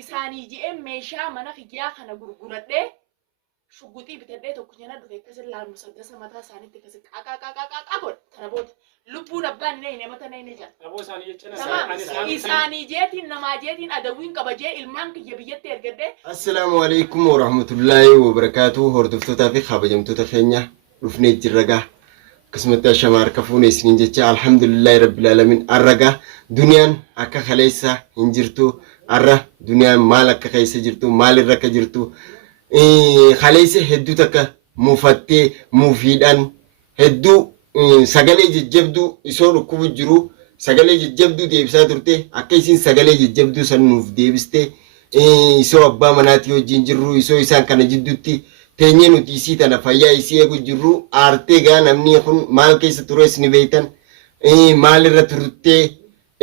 isaanii je'e meeshaa mana kiyyaa kana gurguradhee shugguxii bitadhee tokko jana dhufe akkasii laamu saddasa mataa isaaniitti akkasii qaqaqaqaqaqaa godha kana booda lubbuun abbaan inni mata inni jala. Aboo isaanii jechuun isaanii jeetiin namaa jeetiin adawiin qaba jee ilmaan kiyya biyyatti ergadhee. Assalaamu alaykum wa rahmatullaahi wa barakaatuhu hordoftootaa fi kabajamtoota keenya dhufnee jirragaa. Akkasumatti ashama harka fuune isiniin jecha alhamdulillahi rabbil alamin arragaa duniyaan akka kaleessa hin jirtu arra duniyaan maal akka keessa jirtu maal irra akka jirtu kaleessa hedduu takka muufattee muufiidhaan hedduu sagalee jajjabduu isoo dhukkubu jiru sagalee jajjabduu deebisaa turte akka isin sagalee jajjabduu san nuuf deebiste isoo abbaa manaatii wajjin jirru isoo isaan kana jidduutti teenyee nuti isii tana fayyaa isii eegu jirru aartee gaa namni kun maal keessa tures ni beektan maal irra turtee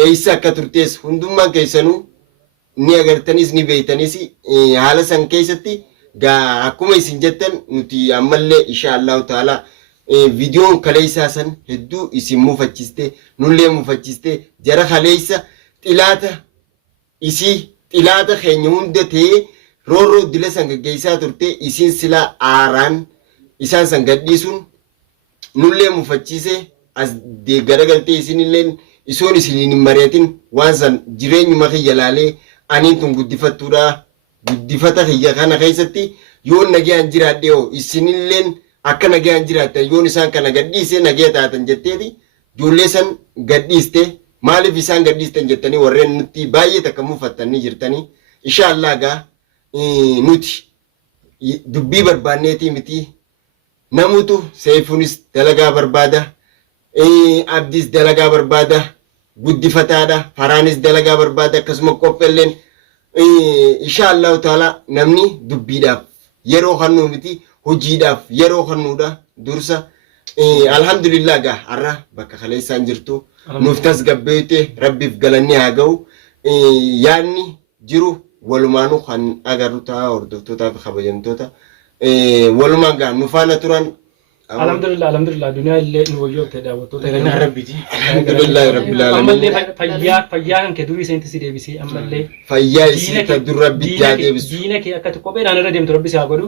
eessa akka turtees hundummaan keessanuu ni agartanis ni beektanis haala san keessatti gaa akkuma isin jettan nuti ammallee inshaallahu ta'ala viidiyoon kaleessaa san hedduu isin muufachiste nullee muufachiste jara kaleessa xilaata isii xilaata keenya hunda ta'ee Roro dile san gaggeessaa turte isin sila aaraan isaan san gadhiisuun nullee mufachiise as garagaltee isinillee isoon isiniin hin mari'atin waan san jireenyuma kiyya laalee aniin tun guddifattuudha guddifata kiyya kana keessatti yoon nagayaan jiraadhe hoo isinilleen akka nagayaan jiraattan yoon isaan kana gadhiise nagaya taatan jetteeti ijoollee san gadhiiste maaliif isaan gadhiistan jettanii warreen nutti baay'ee takka mufattanii jirtanii inshaallah gaa nuti dubbii barbaanneetii miti namutu seefuunis dalagaa barbaada abdiis dalagaa barbaada guddifataadha faraanis dalagaa barbaada akkasuma qopheelleen inshaallahu ta'ala namni dubbiidhaaf yeroo kannuu miti hojiidhaaf yeroo kannuudha dursa alhamdulillah gaa har'a bakka kaleessaan jirtu nuuf tasgabbeeyte rabbiif galanni haa ga'u yaanni jiru walumaanu kan agarru ta'a hordoftoota fi kabajamtoota walumaan gaa nufaana turan alhamdulillah duniyaa illee nu wayyoofte daawwattoota illee rabbiti alhamdulillah rabbil alamin ammallee fayyaa kan kee durii seenti si deebisee ammallee fayyaa isii ta durra bittaa deebisu diina kee akka kopheedhaan irra deemtu rabbi si haa godhu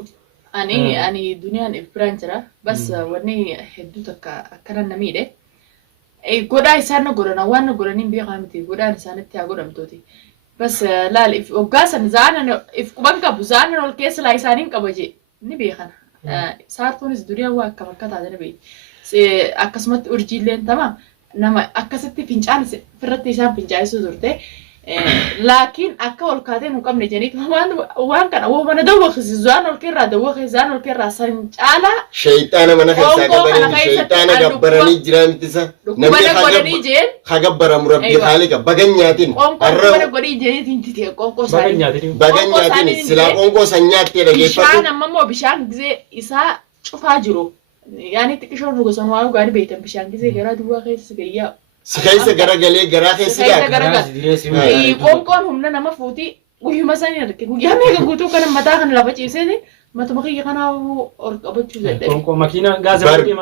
ani duniyaan ifraan jira bas wanni hedduu takka akkana namiidhe godhaa isaan na godhana waan na godhaniin beekaa miti godhaan isaanitti haa godhamtooti بس لا الإف وقاسن زانا إف بنكا بزانا والكيس لا يسانين كبجي نبي خنا صار تونس دنيا هو كم كذا هذا نبي أكسمت أرجيلين تمام نما أكست فينجان فرت يسام فينجان سودرته لكن أكول كذا نقام نجنيك وان كان هو من دوخ زانا والكرة دوخ زانا والكرة سان على شيطان من خيسا قبرني شيطان قبرني جرام تسا نبي خجبر مربي خالق بغنياتين أنا قولي جنيت انتي كونكو سان بغنياتين سلا كونكو سانياتي لجيفة بشان أما مو بشان زي إسا شوف هاجرو يعني تكشون هو قصان واو قاري بيتم بشان زي قرا دوا خيس قيا سخيسة قرا قلي قرا خيس قيا كونكون هم نما فوتي وهي مثلا يركي ويا ميجا قوتو كان متى كان لابد يسيدي ما تبغي كنا أركبت شو زده كونكو ماكينة غاز مالين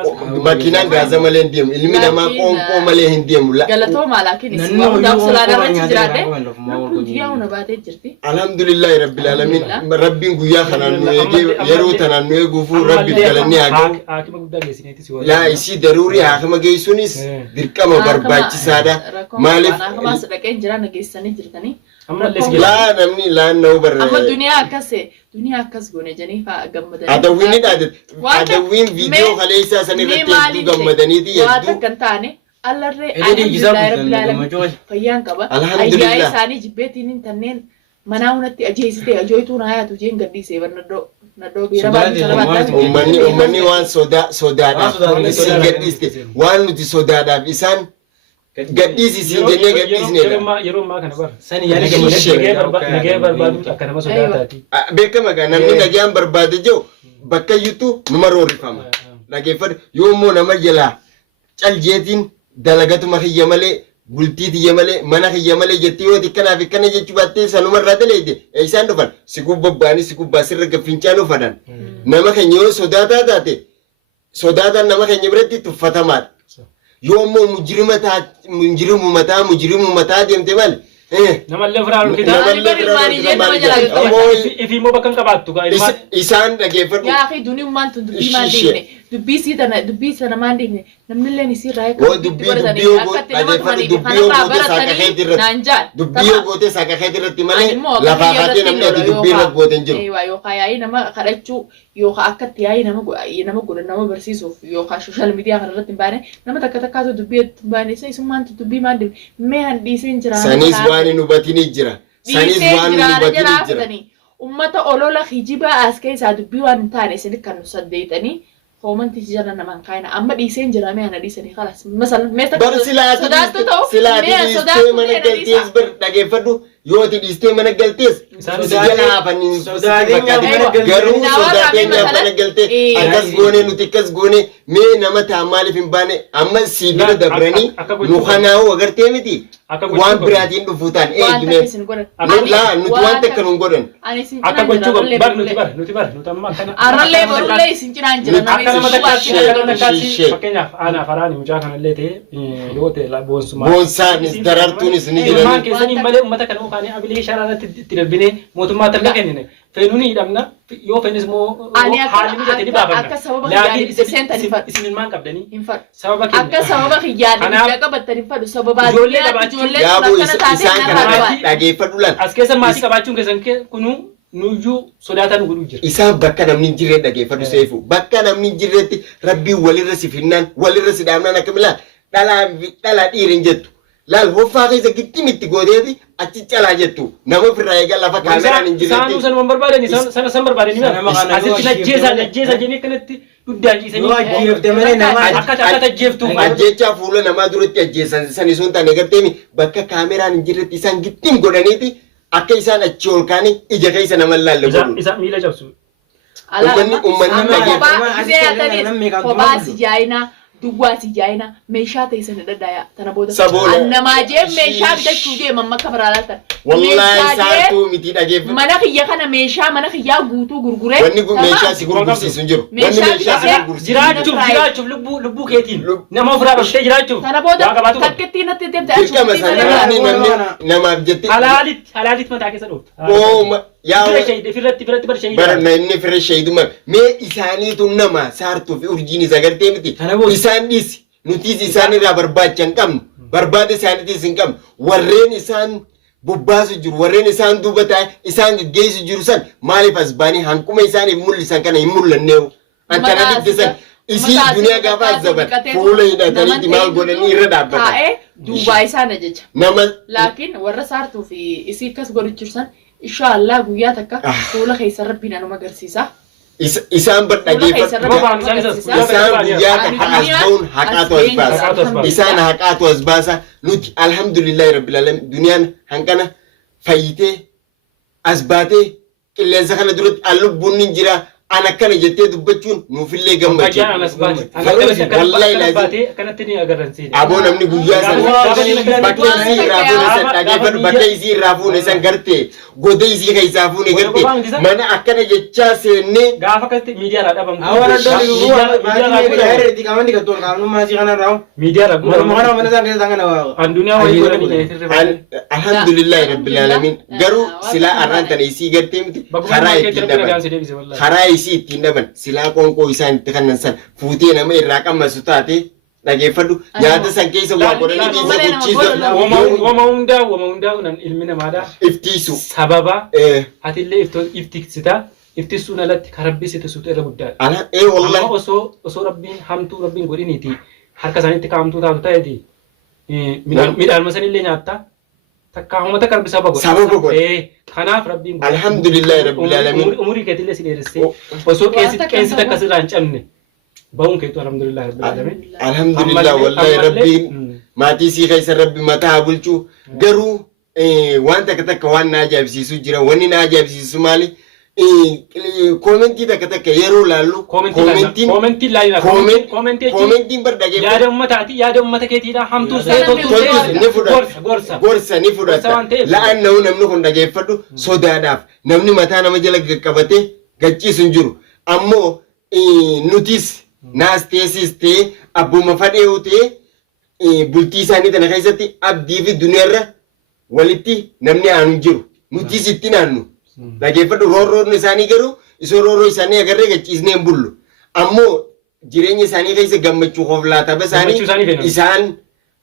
ماكينة غاز مالين ديم إلمي نما كونكو مالين ديم لا قالتوا ما لكن اسمه دام سلالة ما تجرده نقول يا ونبات جرتي الحمد لله رب العالمين ربي نقول خنا نيجي يروتنا نيجي فو ربي كلني أجو لا يصير ضروري أخما جيسونيس دركما برباچ سادا مالف أخما سبكين جرا نجيسني جرتني لا نمني لا نوبر أما الدنيا كاس قوني جاني فأجمدني أدوين فيديو خليسا سنرتي جمدني دي واتا كنتاني الله ري الحمد لله رب العالمين فيان كبا أيها ساني جبتين إنترنين مناونتي أجهزتي أجويتون هيا تجين قدي سيبر ندو بيرا أمني وان soda وان نتي soda بيسان gadhiisi siin jennee gadhiisneedha. Yeroo ammaa kana bara. Sani yaada nagaya barbaadu akka nama sodaataati. Beekama gaa namni nagayaan barbaade jiru bakka iyyuutu numa roorrifama. Dhageeffadhu yoo immoo nama jalaa caljeetiin dalagatuma kiyya malee bultii tiyya malee mana kiyya malee jettee yoo tikkanaaf ikkana jechuu baattee sanumarraa daleede isaan dhufan si gubbabbaanii si gubbaa sirra gaffinchaan uffatan. Nama keenya yoo sodaataa taate sodaataan nama keenya biratti tuffatamaadha. Yoommoo mujrimu mataa deemte mal namallee ofirraa Nama- kita Ani bari maanii jee nama jalaa Ammoo- gaggabata. ifi immoo bakka hin qabaattu gaa ilmaa isaan dhageeffadhu. Yaa akhi duniyummaan tun dubbii maan Ishee. deemne dubbii sana maan deemne namnillee isii irraa Oo, dubbii yoo goote dhageeffadhu dubbii yoo goote saaqa keetti irratti naan jaan. dubbii yoo goote saaqa keetti irratti malee Ani immoo lafaa biyya kaatee irratti namni ati lola dubbii irratti goote hin jiru. Eewa yookaan yaa'ii nama kadhachuu yookaan akkatti yaa'ii nama godhan nama barsiisuuf yookaan sooshaal miidiyaa kana irratti hin baane nama takka takkaatu dubbii hin baane isummaan dubbii maan deemne mee han dhiisee hin jira. Sanis waan hin hubatinii jira. Sanis waan hin hubatinii jira. Ummata olola hijibaa as keessaa dubbii waan hin taane isin kan nu saddeetanii hoomanti jala namaan kaayina amma dhiiseen jira mee ana dhiisanii kalas masal meeta Bar silaati dhiistee mana galtees bar dhageeffadhu yoo ati dhiistee mana galtees Isaan- si jala hafanii Sodaatee garuu Naa sodaatee warra nyaaf mana galtee Eh. akkas goone nuti akkas goone mee nama ta'a maaliif hin baane amma si bira Akka- dabranii akka gochuu nu kanaa'u agartee miti Akka gochuu waan qabu. biraatiin dhufu ta'an waan eegime takka isin godhan. laa nuti waan takka nu godhan akka gochuu qabu bar nuti amma akkana Arrallee borullee isin cinaan jira namni akka nama isin takkaatti shubaa akka nama takkaatti Ishee. fakkeenyaaf aanaaf haraani mucaa kanallee ta'e yoo ta'e boonsumaa boonsaanis darartuunis ni ilmaan jirani keessanii malee uummata kana ukaanii abilii sharaarratti itti darbinee mootummaa targa kennine feenuu ni hidhamna yoo feenis immoo Ani akka- haalli mijate ni akka baafanna sababa laakiin yaadii seentan hin fadhu. isin ilmaan qabdanii hin fadhu. sababa Akka sababa kiyyaan Kanaaf- biyya qabattan hin fadhu sababa Ijoollee addunyaatti qabaachuu- ijoollee yaaboo akkana taatee isaan narraa kana qabaa. dhageeffadhu lan as keessa maatii qabaachuun keessan kunuu nuyyuu sodaataa nu godhuu jira. isaan bakka namni hin jirre dhageeffadhu seefu bakka namni hin jirretti rabbiin walirra si finnaan walirra si dhaabnaan akka milaan dhalaa dhiirin jettu laal hoffaa keessa gittimitti gooteeti achi calaa jettu nama ofirraa eegaa lafa kaameraan hin Isaanuu jirretti sanuma barbaadani sana san barbaadani Sana maqaan asitti nama najjeesa ajjeefte- najjeesa jennee kanatti duddaan Yoo ajjeefte malee nama akka ajjeeftuuf ajjechaa fuula namaa duratti ajjeessan san sun taane garteemi bakka kaameraan hin jirretti isaan gittim godhaniiti akka isaan achi ol kaanii ija keessa nama laalle godhu isa miila cabsu. Ummanni dhageeffatu. Kophaa si jaayinaa duwwaa si jaayinaa meeshaa ta'e sana dhadhaaya tana booda. Saboola. Annamaa jee meeshaa bitachuu deeman makka biraa laaltan. wallaahi saartuu miti dhageeffadhu Mana kiyya kana meeshaa mana kiyyaa guutuu gurguree. wanni kun meeshaa si gurgursiisu hin jiru wanni Meeshaa meeshaa si bitee- gurgursiisu Jiraachuuf lubbuu keetiin nama ofirraa barsitee jiraachuuf Tana waa booda qabaatu qaba. takkittii natti deemte dirqama achuutti sana malee namni gaara. namni namaaf jetti Halaalitti mataa keessa dhoofta. oo yaa Firratti bar bara na inni fira shayduma mee isaaniitu nama saartuu fi urjiin isa gartee miti Kana booda- isaan dhisi nutis isaan irraa barbaacha hin qabnu barbaada isaaniitis hin qabnu warreen isaan bobbaasu jiru warreen isaan duuba taa'e isaan geggeessu jiru san maaliif as baanii hanquma isaaniif mul'isan kana hin mul'anneewu antana diddisan isii duniyaa gaafa azzaban fuula hidhataniiti maal godhanii irra dhaabbatan Taa'ee duubaa isaan ajaja. nama Laakiin warra saartuu fi isii akkas godhachuusan inshaallah guyyaa takka fuula keessa rabbiin anuma agarsiisa. isaan bar Fuula keessa dhageeffatu rabbiin anuma isaan agarsiisa. guyyaa kan haqas ba'uun haqaatu as baasa isaan haqaatu as baasa nuti alhamdulillahi rabbil alamin duniyaan hanqana fayyitee as baatee qilleensa kana duratti lubbuun ni jira an akkana jettee dubbachuun nuufillee gammachuu Akkanatti ni agarransiisa. aboo namni guyyaa san bakkee isii irraa fuune san dhageeffadhu bakkee isii irraa fuune san gartee godee isii keessaa fuune gartee mana akkana jechaa seennee Gaafa akkasitti miidiyaadhaa dhabamu. Awwaara dooni Miidiyaadhaa Miidiyaa godhamu. Addunyaa wayii godhanii alhamdulillahi rabbil alamin garuu silaa arraan tana isii gartee miti karaa ittiin dhaban karaa isii ittiin dhaban silaa qoonqoo isaan itti kannan san fuutee nama irraa qammasu taate dhageeffadhu nyaata san keessa waa godhanii keessa Wama hundaa'u nan ilmi namaadhaa iftiisu sababa atillee iftiksitaa iftisuun alatti kan rabbi sitti suuta irra guddaadha. ala Amma wallahi osoo rabbiin hamtuu rabbiin godhiniiti harka isaaniitti kaa'amtuu taatu ta'eeti midhaan masanillee nyaatta takkaa uummata karbi Sababa godha. Kanaaf rabbiin Alhamdulillahi rabbil alamin. umurii keetillee si dheeressee osoo qeensi takka sirraa hin cabne ba'uun keetu alhamdulillahi rabbil alamin. alhamdulillah wallahi rabbiin maatii sii keessa rabbi mataa bulchuu garuu waan takka takka waan na ajaa'ibsiisu jira wanni na ajaa'ibsiisu maali koomentii takka takka yeroo laallu koomentiin laayina koomentiin bar dhageeffatu yaada ummataati yaada ummata keetiidha hamtuu toltus ni fudhata gorsa gorsa ni fudhata la'aan na'u namni kun dhageeffadhu sodaadhaaf namni mataa nama jala qabatee gacciisu hin jiru ammoo nutis naas teessis ta'e abbuma fadheewu ta'e bultii isaanii tana keessatti abdii fi duniyaarra walitti namni aanu jiru nuti sitti naannu dhageeffadhu roorroon isaanii garuu isoo roorroo isaanii agarree gachiisnee hin bullu ammoo jireenya isaanii keessa gammachuu hoflaataba isaanii isaan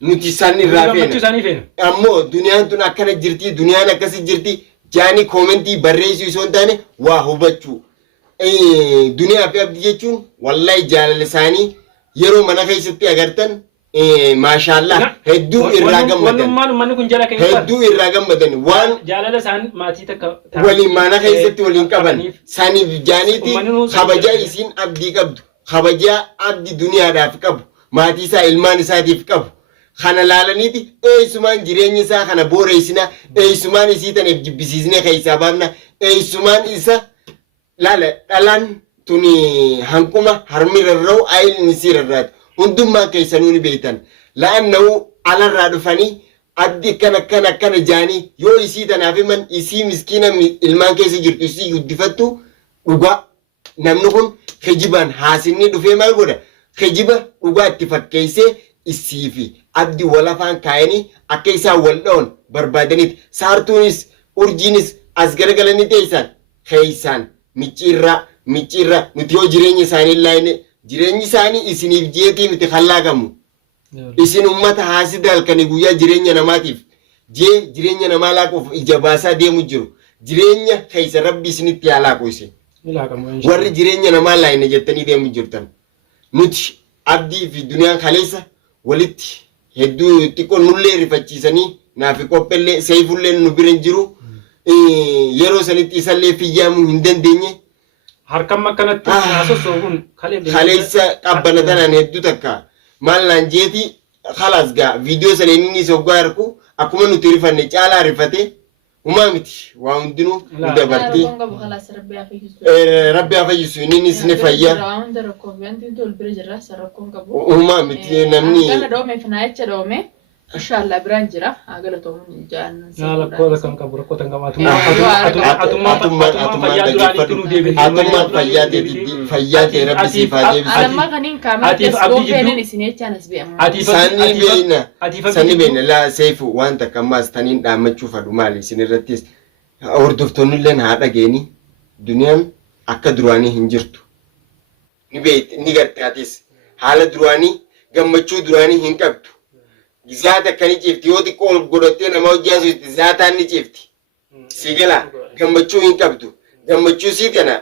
nuti isaan irraa feena ammoo duniyaan tun akkana jirti duniyaan akkasi jirti jaanii koomentii barreessuu isoo hin taane waa hubachuu duniyaa fi abdii jechuun wallahi jaalala isaanii yeroo mana keessatti agartan maashaallah hedduu irraa gammadan hedduu irraa gammadan waan jaalala isaan maatii takka waliin mana keessatti waliin qaban saniif jaaniiti kabajaa isiin abdii qabdu kabajaa abdii duniyaadhaaf qabu maatii isaa ilmaan isaatiif qabu kana laalaniiti eessumaan jireenya isaa kana booreessina eessumaan isii taniif jibbisiisnee keessaa baafna eessumaan isa laala dhalaan tuni hanquma harmi rarra'u ayin isii rarraatu hundummaa keessanuu ni beektan la'annahu alarraa dhufanii addi akkana jaanii yoo isii tanaaf himan isii miskiina ilmaan keessa jirtu isii guddifattu dhugaa namni kun kijibaan haasinni dhufee maal godha kijiba dhugaa itti fakkeessee isii fi abdi wal afaan kaayanii akka isaan wal dha'on barbaadaniiti saartuunis urjiinis as garagalanii keessaan micciirraa nuti yoo jireenya isaanii illee jireenyi isaanii isiniif jeetii miti hallaagamu isin ummata haasida halkanii guyyaa jireenya namaatiif jireenya namaa laaquuf ija baasaa deemu jiru jireenya keessa rabbi isinitti haa laaqu isin warri jireenya namaa laayina jettanii deemu jirtan nuti abdii fi duniyaan kaleessa walitti hedduu xiqqoo nullee rifachiisanii naafi qophillee seeyfullee nu biran jiru yeroo sanitti isallee fiyyaamuu hin dandeenye harkam akkanatti haasofsuun kaleessa qabbana tanaan hedduu takka maal naan jeeti khalaas gaa viidiyoo sana inni soggaa harku akkuma nuti rifanne caalaa rifate umaa miti waa hundinuu nu dabartee rabbi haa fayyisu inni ni fayyaa umaa miti namni inshallah biraan jira agala toomun jaan yala ko kan kabur ko tanga atumma fayyate rabbi sifate alamma kanin kamate sofenen isinechanas be amma sani beena la seifu wanta kamas tanin dhaamachuu fadu maali sinirrattis hordoftoonni illee haa dhageeni duniyaan akka duraanii hin jirtu ni gartaatis haala duraanii gammachuu duraanii hin qabdu gizaata kani cifti yoo xiqqoo godhattee nama hojjaasu itti zaataan ni cifti sigala gammachuu hin qabdu gammachuu sii kana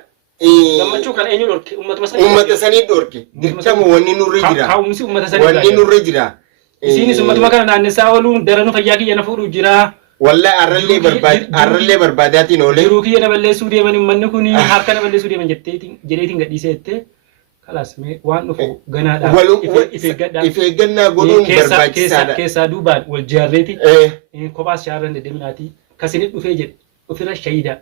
gammachuu kan eenyu dhorke ummata sanii dhorke dirqama wanni nurra jira kaa'umsi ummata sanii wanni nurra jira isinis ummatuma kana naannessaa ooluun daranu fayyaa kiyya na fuudhu jira wallahi arrallee barbaadaatiin oolee jiruu kiyya na balleessuu deeman ummanni kun harka na balleessuu deeman jedheetiin gadhiiseette kalas me waan dhufu ganaadha ifeeggannaa godhuun barbaachisaadha keessaa duubaan wal jaarreeti kophaas shaarran deddeeminaati kasinit dhufee jedhe ofirra shahida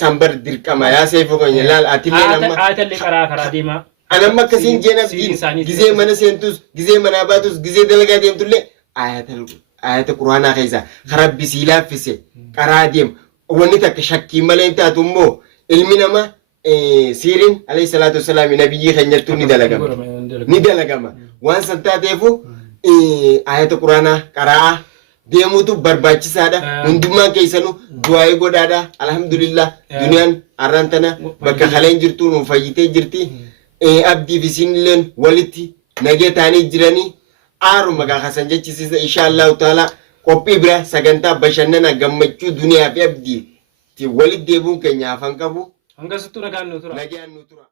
sambar dirqama yaa seefu keenya laal atillee nama aatallee karaa deemaa anamma akkasiin jeen abdiin gizee mana seentus gizee manaa baatus gizee dalagaa deemtullee ayata quraanaa keessa karabbi sii laaffise qaraa deem wanni takka shakkii malee hin taatu immoo ilmi namaa سيرين عليه الصلاة والسلام نبي خنجتو ندلقما وان سنتاتيفو آية القرآن قراءة deemuutu barbaachisaadha hundumaa keessanuu du'aa'ee godhaadha alhamdulillah duniyaan arraan tana bakka haleen jirtu nu fayyitee jirti abdii fi siinilleen walitti nagee taanii jiranii aaruma gaafasan jechisiisa inshaallahu taala qophii bira sagantaa bashannana gammachuu duniyaa fi abdii walitti deebuun keenya afaan qabu hanga sittuu nagaan nu tura.